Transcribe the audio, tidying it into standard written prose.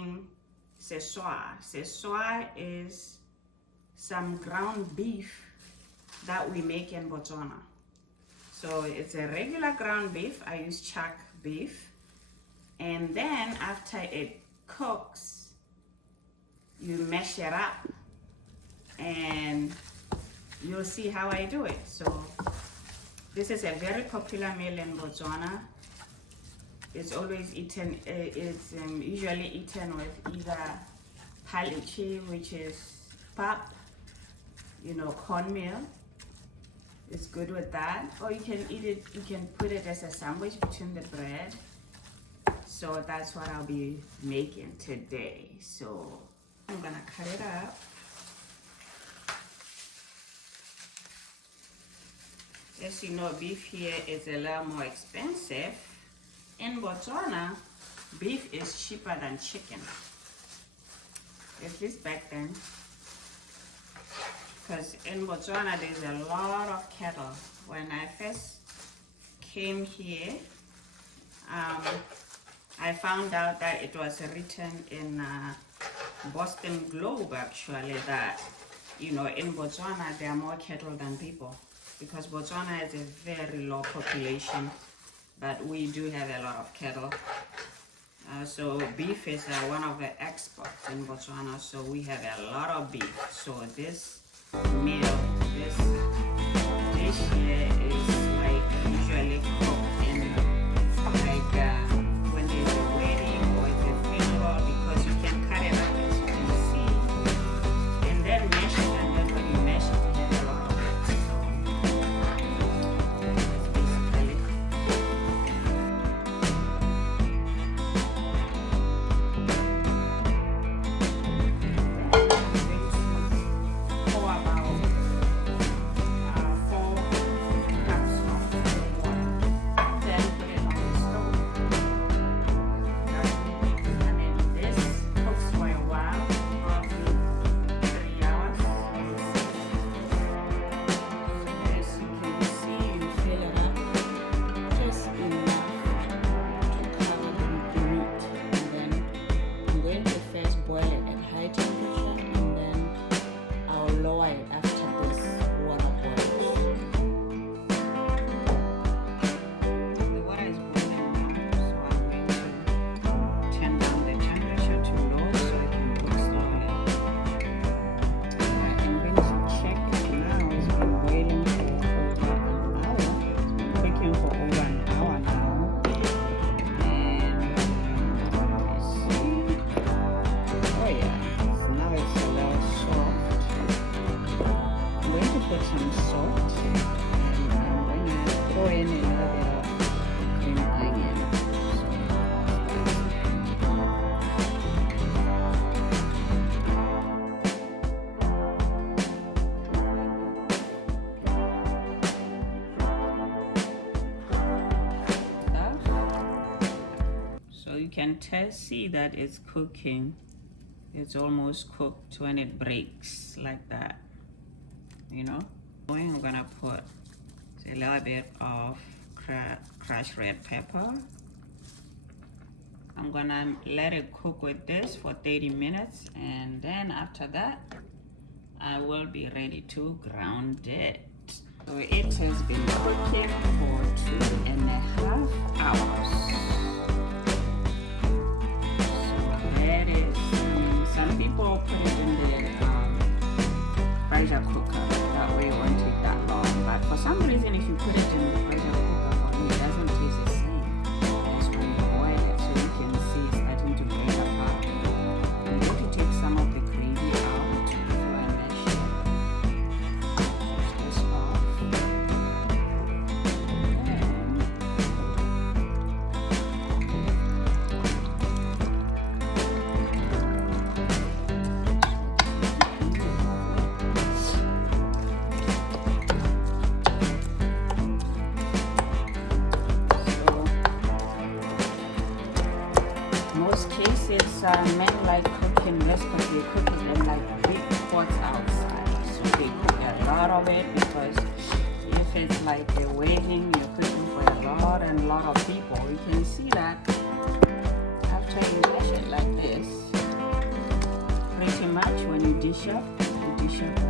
making Seswaa. Seswaa is some ground beef that we make in Botswana. So it's a regular ground beef. I use chuck beef. And then after it cooks, you mash it up and you'll see how I do it. So this is a very popular meal in Botswana. It's always eaten, it's usually eaten with either palichi, which is pap, you know, cornmeal. It's good with that. Or you can eat it, you can put it as a sandwich between the bread. So that's what I'll be making today. So I'm gonna cut it up. As you know, beef here is a lot more expensive. In Botswana, beef is cheaper than chicken. At least back then. Because in Botswana, there's a lot of cattle. When I first came here, I found out that it was written in Boston Globe, actually, that, you know, in Botswana, there are more cattle than people. Because Botswana has a very low population, but we do have a lot of cattle. So beef is one of the exports in Botswana, so we have a lot of beef. So this meal, this dish here is like usually cooked in like when there's a wedding or it's a funeral, because you can cut it up as you can see, and then mash it, and then when you mash it, you have a lot of it. You can see that it's cooking. It's almost cooked when it breaks like that, you know. We're gonna put a little bit of crushed red pepper. I'm gonna let it cook with this for 30 minutes, and then after that I will be ready to ground it. So it has been cooking for 2.5 hours. Some people put it in the pressure cooker, that way it won't take that long. But for some reason, if you put it in the pressure cooker, for me, it doesn't taste the same as when you boil it. So you can see it's starting to break apart. I'm going to take some of the gravy out before I mash it. Push this off. Men like cooking this because they cook it in like big pots outside. So they cook a lot of it, because if it's like a wedding, you're cooking for a lot of people. You can see that after you mash it like this, dish up, you dish up